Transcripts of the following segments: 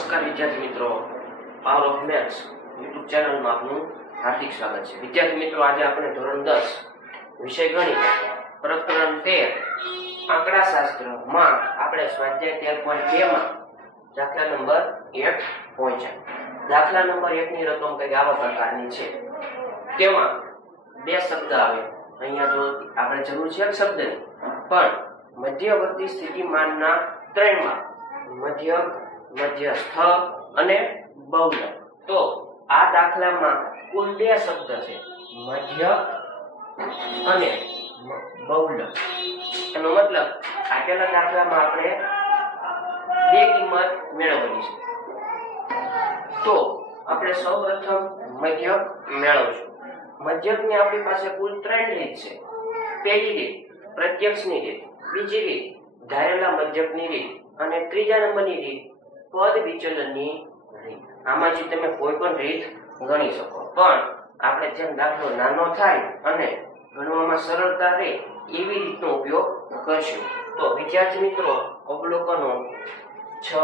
નમસ્કાર વિદ્યાર્થી મિત્રો. પાવર ઓફ મેથ્સ યુટ્યુબ ચેનલમાં આપનું હાર્દિક સ્વાગત છે. વિદ્યાર્થી મિત્રો, આજે આપણે ધોરણ દસ વિષય ગણિત, પ્રકરણ તેર આંકડાશાસ્ત્રમાં આપણે સ્વાધ્યાય તેર પોઈન્ટ બે માં દાખલા નંબર એક પહોંચ્યા. દાખલા નંબર એક ની રકમ કંઈક આવા પ્રકારની છે. તેમાં બે શબ્દ આવે. અહીંયા જો આપણે જરૂર છે એક શબ્દની. પણ મધ્યવર્તી સ્થિતિમાનના ત્રણમાં મધ્યક મધ્યસ્થ અને બહુલ તો આ દાખલામાં કુલ બે શબ્દ છે. મધ્યક અને બહુલ એનો મતલબ આપેલા દાખલામાં આપણે બે કિંમત મેળવવાની છે. તો આપણે સૌપ્રથમ મધ્યક મેળવશું. મધ્યકની આપણી પાસે કુલ ત્રણ રીત છે. પહેલી રીત, પ્રત્યક્ષની રીત. બીજી રીત, ધારેલા મધ્યકની રીત. અને ત્રીજા નંબરની રીત પદ વિચલનની રીત. આમાંથી તમે કોઈ પણ રીત ગણી શકો. પણ આપણે જેમ દાખલો નાનો થાય અને ગણવામાં સરળતા રહે, એવી રીતનો ઉપયોગ કરશું. તો વિદ્યાર્થી મિત્રો, અવલોકનો છ,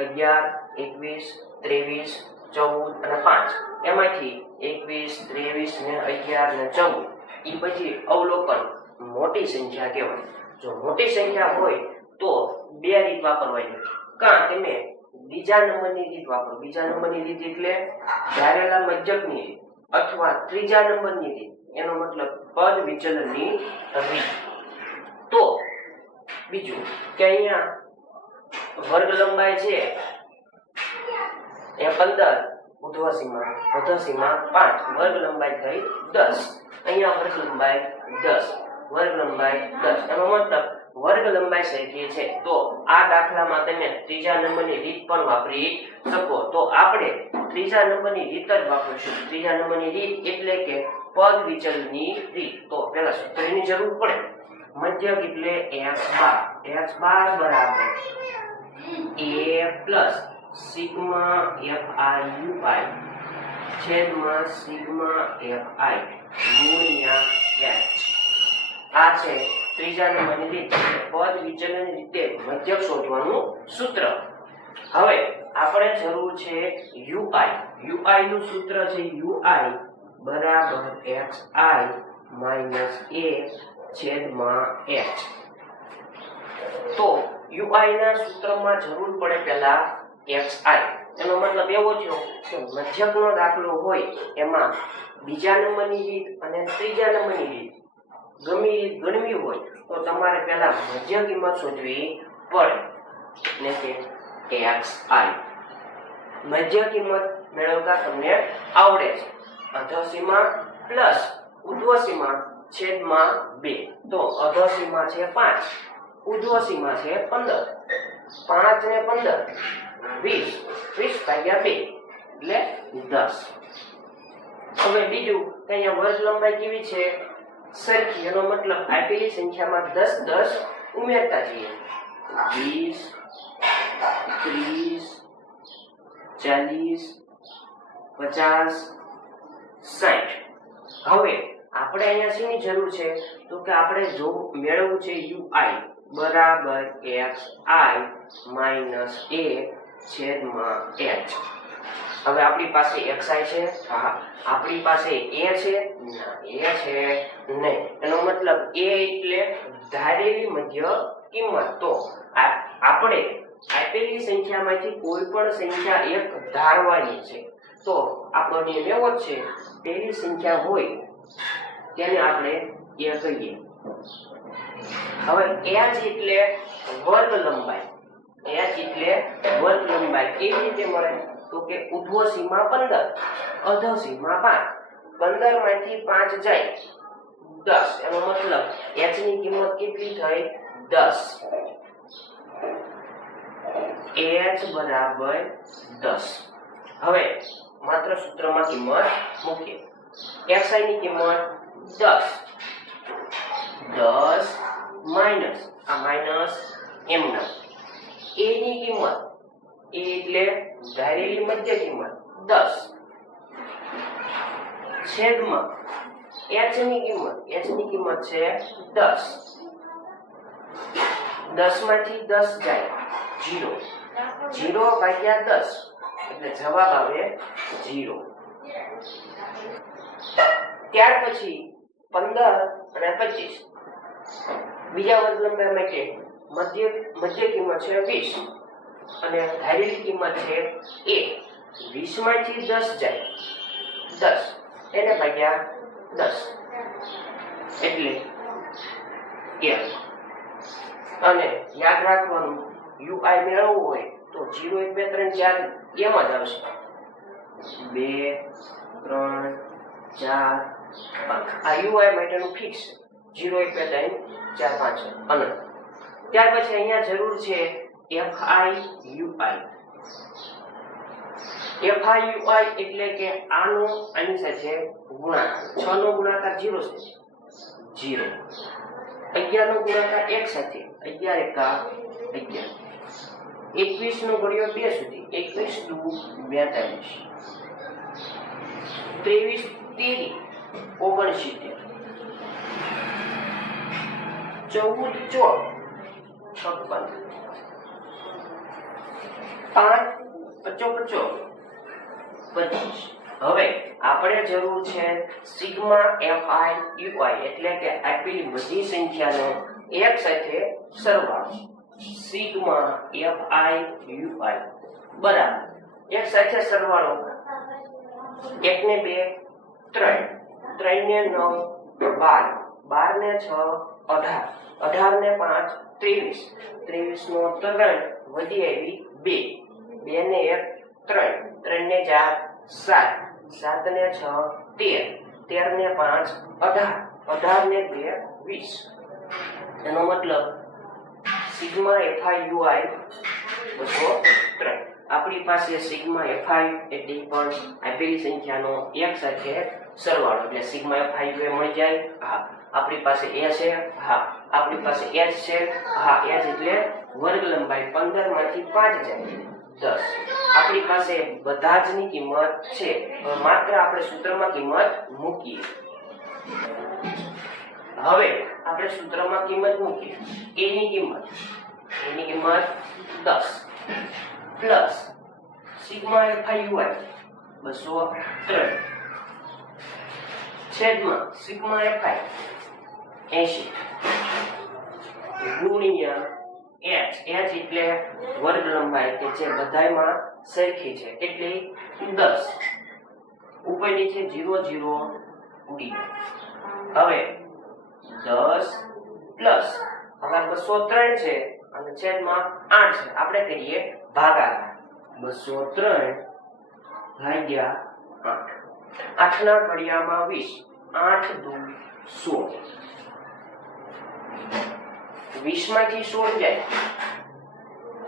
અગિયાર, એકવીસ, ત્રેવીસ, ચૌદ અને પાંચ. એમાંથી એકવીસ, ત્રેવીસ ને અગિયાર ને ચૌદ. એ પછી અવલોકન મોટી સંખ્યા કહેવાય. જો મોટી સંખ્યા હોય, તો બે રીત વાપરવાની. કાં તમે બીજા નંબરની રીત વાપરો. બીજા નંબરની રીત એટલે ધારેલા મજ્જકની રીત અથવા ત્રીજા નંબરની રીત એનો મતલબ પદ વિચલનની રીત તો બીજું કે અહીંયા વર્ગ લંબાઈ છે એ પંદર ઉધ્વ સીમા ઉધ્વ સીમા પાંચ. વર્ગ લંબાઈ થઈ દસ. અહીંયા વર્ગ લંબાઈ દસ. વર્ગ લંબાઈ દસ. એનો મતલબ વર્ગ લંબાઈ સરખી છે. તો આ દાખલામાં તમે ત્રીજા નંબરની રીત પણ વાપરી શકો. તો આપણે ત્રીજા નંબરની રીત જ વાપરીશું. ત્રીજા નંબરની રીત એટલે કે પદ વિચલની રીત. તો પહેલા સૂત્રની જરૂર પડે. મધ્યક એટલે x બાર. x બાર બરાબર A plus sigma F I U I. છેદમાં સિગ્મા એફ આઈ ગુણ્યા એચ. આ છે ત્રીજા નંબરની રીત પદ વિચલન રીતે મધ્યક શોધવાનું સૂત્ર. હવે આપણે જરૂર છે યુઆઈ. યુઆઈ નું સૂત્ર છે યુઆઈ બરાબર એક્સ આઈ માઇનસ એ છેદમાં h તો યુઆઈ ના સૂત્રમાં જરૂર પડે પહેલા xi એનો મતલબ એવો થયો કે મધ્યકનો દાખલો હોય એમાં બીજા નંબરની રીત અને ત્રીજા નંબરની રીત. ગમે ગણવી હોય, તો તમારે પહેલા મધ્ય કિંમત શોધવી પડે. એટલે કે xi મધ્ય કિંમત મેળવતા તમને આવડે છે. અધસીમા પ્લસ ઉર્ધ્વસીમા છેદમાં બે. તો અધસીમા છે પાંચ. ઉર્ધ્વસીમા છે પંદર. પાંચ ને પંદર, વીસ. વીસ ભાગ્યા બે, એટલે દસ. હવે બીજું કે અહીંયા વર્ગ લંબાઈ કેવી છે? સરખી, એનો મતલબ આપેલી સંખ્યામાં દસ દસ ઉમેરતા જઈએ. વીસ, ત્રીસ, ચાલીસ, પચાસ સાઠ હવે આપણે અહીંયા શેની જરૂર છે? તો કે આપણે જો મેળવવું છે યુઆઈ બરાબર એક્સ આઈ માઇનસ એ છેદમાં એચ. હવે આપણી પાસે xi છે. હા, આપણી પાસે a છે. a છે નહીં. એનો મતલબ a એટલે ધારેલી મધ્ય કિંમત. તો આપણે આપેલી સંખ્યામાંથી કોઈ પણ સંખ્યા એક ધારવાની છે. તો આપણો નિયમ એવો જ છે પહેલી સંખ્યા હોય તેને આપણે એ કહીએ. હવે h એટલે વર્ગ લંબાઈ. h એટલે વર્ગ લંબાઈ કેવી રીતે મળે? તો કે ઉર્ધ્વ સીમા પંદર, અધ સીમા પાંચ. પંદરમાંથી પાંચ જાય દસ. એનો મતલબ એચની કિંમત કેટલી થઈ? દસ. એચ બરાબર દસ. હવે માત્ર સૂત્રમાં કિંમત મૂકીએ. એક્સઆઈ ની કિંમત દસ. દસ માઇનસ આ માઇનસ એમના. એની કિંમત a એટલે ધારેલી મધ્ય કિંમત દસ. છેદમાં એચની કિંમત, એચની કિંમત છે દસ. દસમાંથી દસ જાય, જીરો. જીરો ભાગ્યા દસ, એટલે જવાબ આવે જીરો. ત્યાર પછી પંદર અને પચીસ. બીજા વર્ગ નંબર મધ્ય મધ્ય કિંમત છે વીસ. અને ધારેલી કિંમત છે એ વીસમાંથી દસ જાય. દસ. એને ભાગ્યા દસ. એટલે એક અને યાદ રાખવાનું, યુઆઈ મેળવવું હોય તો જીરો એક, બે, ત્રણ, ચાર એમાં જ આવશે. બે, ત્રણ, ચાર, પાંચ. આ યુઆઈ માટેનું ફિક્સ. જીરો એક, બે, ત્રણ, ચાર, પાંચ. અને ત્યાર પછી અહીંયા જરૂર છે F I U I F I U I એટલે કે આનો આની સાથે ગુણાકાર. છ નો ગુણાકાર જીરો છે. જીરો અગિયાર નો ગુણાકાર એક સાથે. અગિયાર એકા અગિયાર. એકવીસ નો ઘડિયો બે સુધી. એકવીસ દુ બેતાલીસ. ત્રેવીસ તેરી ઓગણસિત્તેર. ચૌદ ચોક છપ્પન. પાંચ પચો. પચો પચીસ હવે આપણે જરૂર છે સિગ્મા એફ આઈ યુઆઈ એટલે કે આપેલી બધી સંખ્યાનો એક સાથે સરવાળો. Sigma F I U I. બરાબર. એક સાથે સરવાળો એક ને બે, ત્રણ. ત્રણ ને નવ, બાર. બાર ને છ, અઢાર. અઢાર ને પાંચ, ત્રેવીસ. ત્રેવીસ નો ત્રણ વધી આવી બે. બે ને એક, ત્રણ ત્રણ ને ચાર, સાત સાત ને છ, તેર તેર ને પાંચ, અઢાર અઢાર ને બે, વીસ. એનો મતલબ સિગ્મા એફઆઈ યુઆઈ બસો ત્રણ. આપણી પાસે સિગ્મા એફઆઈ એટલે પણ આપેલી સંખ્યાનો એક સાથે સરવાળો એટલે સિગ્મા એફઆઈ યુઆઈ મળી જાય, હા. આપણી પાસે એ છે, હા. આપણી પાસે એચ છે, હા. એચ એટલે વર્ગ લંબાઈ પંદરમાંથી પાંચ જાય. દસ. આપણી પાસે બધા જ ની કિંમત છે માત્ર આપણે સૂત્રમાં કિંમત મૂકીએ. હવે આપણે સૂત્રમાં કિંમત મૂકીએ. એ ની કિંમત. એની કિંમત દસ. પ્લસ સિગ્મા એફઆઈ યુઆઈ બસો ત્રણ. છેદમાં સિગ્મા એફઆઈ એંશી. ગુણ્યા એચ. એચ એટલે વર્ગ લંબાઈ કે જે બધાયમાં સરખી છે. એટલે દસ. ઉપર નીચે જીરો જીરો ઉડી હવે દસ પ્લસ હવે બસો ત્રણ છે અને છેદમાં આઠ છે. આપણે કરીએ ભાગાકાર. બસો ત્રણ ભાગ્યા આઠ. આઠના ઘડિયામાં વીસ. આઠ દુ સોળ. વીસમાંથી સોળ જાય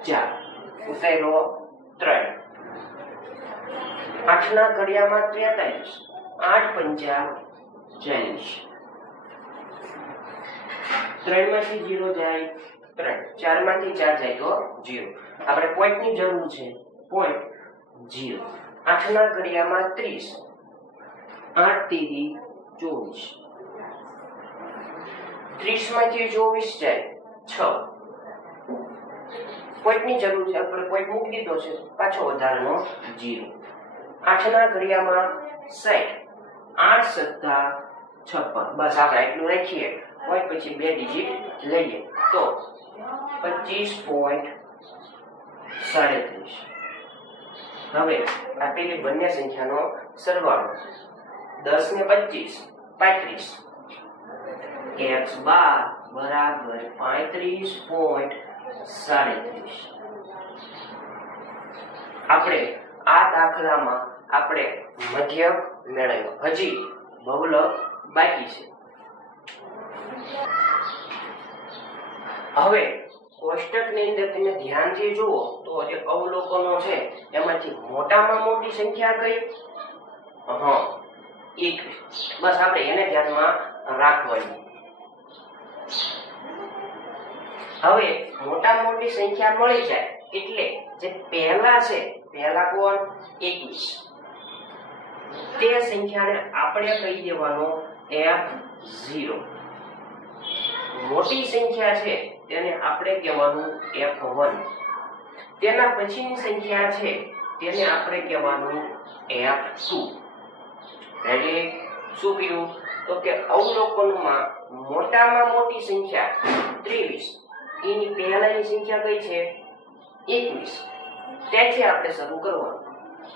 ચાર ઉતાર્યો ત્રણ. આઠના ઘડિયામાં ત્રેતાલીસ. આઠ પંચા ચાલીસ. ત્રણમાંથી જીરો જાય ત્રણ. ચારમાંથી ચાર જાય તો જીરો. આપણે પોઈન્ટની જરૂર છે. Point zero. આઠના ઘડિયામાં ત્રીસ. આઠ તેરી ચોવીસ. ત્રીસમાંથી ચોવીસ જાય. છ. પોઈન્ટની જરૂર છે આપણે પોઈન્ટ મૂકી દીધો છે, પાછો વધારાનો જીરો. આઠના ઘડિયામાં સાઠ આઠ સત્તા છપ્પન. બસ આપણે એટલું રાખીએ પોઈન્ટ પછી બે ડિજિટ લઈએ. તો પચીસ પોઈન્ટ સાડત્રીસ. હવે આપેલી બંને સંખ્યાનો સરવાળો. દસ ને પચીસ, પાંત્રીસ. X bar. બરાબર પાંત્રીસ પોઈન્ટ સાડત્રીસ. આપણે આ દાખલામાં આપણે મધ્યક મેળવ્યો. હજી બહુલક બાકી છે. હવે કોષ્ટકની અંદર તમે ધ્યાનથી જુઓ, તો જે અવલોકનો છે, એમાંથી મોટામાં મોટી સંખ્યા કઈ? હા એકવીસ બસ આપણે એને ધ્યાનમાં રાખવાની. હવે મોટા મોટી સંખ્યા મળી જાય એટલે જે પહેલા છે, પહેલા કોણ? એકવીસ. તે સંખ્યાને આપણે કહી દેવાનો એફ ઝીરો મોટી સંખ્યા છે, તેને આપણે કહેવાનું એફ વન તેના પછીની સંખ્યા છે, તેને આપણે કહેવાનું f2 એટલે શું કીધું તો કે અવલોકનમાં મોટામાં મોટી સંખ્યા 23 એની પહેલાની સંખ્યા કઈ છે? 21 ત્યાંથી આપણે શરૂ કરવાનું.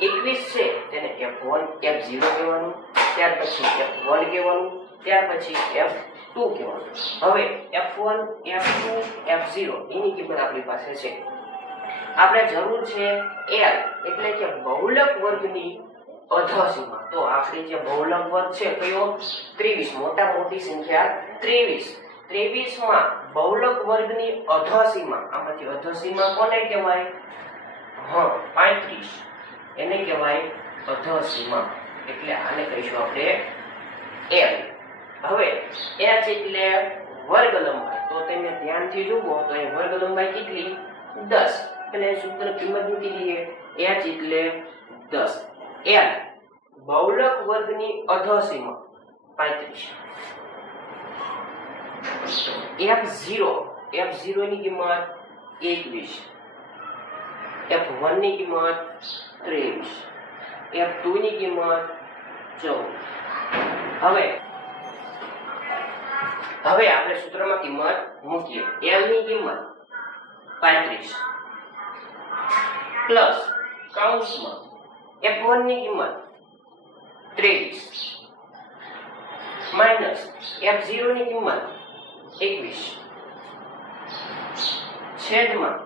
21 છે, તેને f1 f0 કહેવાનું. ત્યાર પછી f1 કહેવાનું. ત્યાર પછી એફ ટુ કહેવાનું. હવે f1 f2 f0 એની કિંમત આપણી પાસે છે. આપણે જરૂર છે એલ એટલે કે બહુલક વર્ગની અધસીમા તો આપણી જે બહુલક વર્ગ છે, કયો? 23 મોટા મોટી સંખ્યા 23 23 માં બહુલક વર્ગની અધસીમા આમાંથી અધસીમા કોને કહેવાય? હા 35 એને કહેવાય અધસીમા એટલે આને કહીશું આપણે l હવે h એટલે વર્ગ લંબાઈ. તો તમે ધ્યાનથી જુઓ, તો એ વર્ગ લંબાઈ કેટલી? 10 એટલે સૂત્ર કિંમત મૂકી દઈએ. h એટલે 10 l બહુલક વર્ગની અધસીમા 35 f0 f0 ની કિંમત 21 f1 ની કિંમત 23 f2 ની કિંમત 14 હવે હવે આપણે સૂત્રમાં કિંમત મૂકીએ. L ની કિંમત 35 પ્લસ કૌંસમાં f1 ની કિંમત 23 માઇનસ f0 ની કિંમત 21 છેદમાં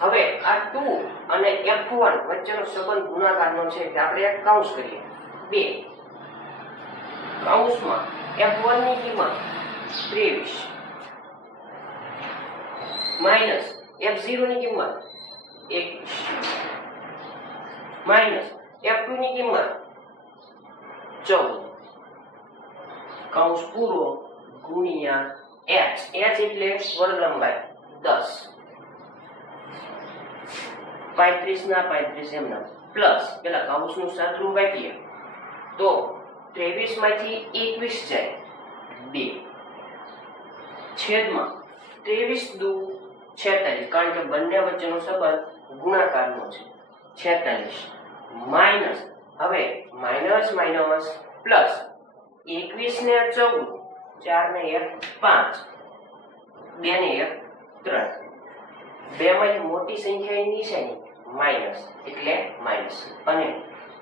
હવે આ ટુ અને એફ વન વચ્ચેનો સંબંધ ગુણાકારનો છે એટલે આપણે એક કૌંસ કરીએ. બે. કૌંસમાં f1 ની કિંમત 23 માઇનસ f0 ની કિંમત 21 માઇનસ f2 ની કિંમત 14 કૌંસ પૂરો ગુણ્યા h h એટલે વર્ગ લંબાઈ 10 35 ના 35 એમના પ્લસ પેલા કૌંસનું સાદું વાક્ય તો 23 માંથી 21 જાય 2 છેદમાં 23 દુ 46 કારણ કે બંને વચ્ચેનો સંબંધ ગુણાકારનો છે 46 માઇનસ હવે માઇનસ માઇનસ પ્લસ 21 ને 14 4 ને 1 5 2 ને 1 3 બે માંથી મોટી સંખ્યા એની નિશાની માઇનસ એટલે માઇનસ અને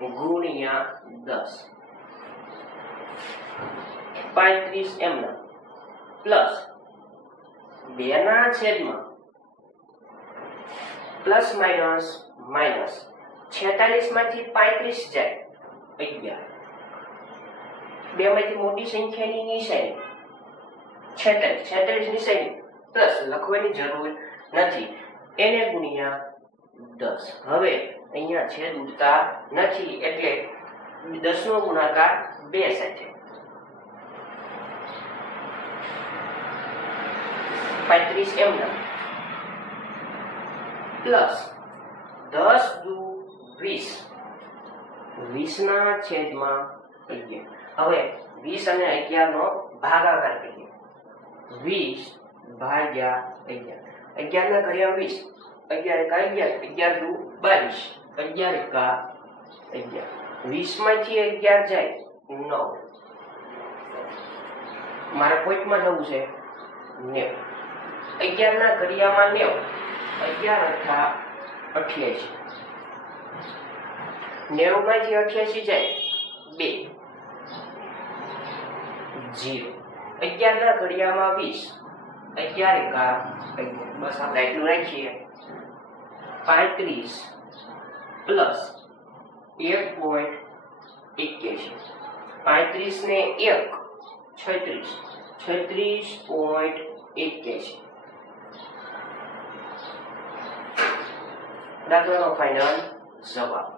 ગુણ્યા 10 35 એમના પ્લસ બે ના છેદમાં પ્લસ માઇનસ માઇનસ છેતાલીસમાંથી પાંત્રીસ જાય. અગિયાર. બે માંથી મોટી સંખ્યાની નિશાની. છેતાલીસ. છેતાલીસ નિશાની પ્લસ લખવાની જરૂર નથી. એને ગુણ્યા દસ. હવે અહીંયા છેદ ઉડતા નથી એટલે દસ નો ગુણાકાર બે સાથે. પાંત્રીસ એમના. પ્લસ દસ દુ વીસ. વીસના છેદમાં અગિયાર હવે વીસ અને અગિયાર નો ભાગાકાર કરીએ. વીસ ભાગ્યા અગિયાર. અગિયાર ના ઘડિયા વીસ. અગિયાર એકા અગિયાર. અગિયાર દુ બાવીસ. અગિયાર એકા અગિયાર. વીસમાંથી અગિયાર જાય નવ. મારા પોઈન્ટમાં નવું છે. નેવ. અગિયાર ના ઘડિયામાં નેવ. અગિયાર અઠા અઠ્યાસી. નેવું માંથી અઠ્યાસી જાય, બે. જીરો અગિયાર ના ઘડિયામાં વીસ. અગિયાર એકા અગિયાર. બસ આપણે એટલું રાખીએ. પાંત્રીસ. પ્લસ એક પોઈન્ટ એક્યાસી. પાંત્રીસ ને એક, છત્રીસ. છત્રીસ પોઈન્ટ એક્યાસી. દાખલાનો ફાઇનલ જવાબ.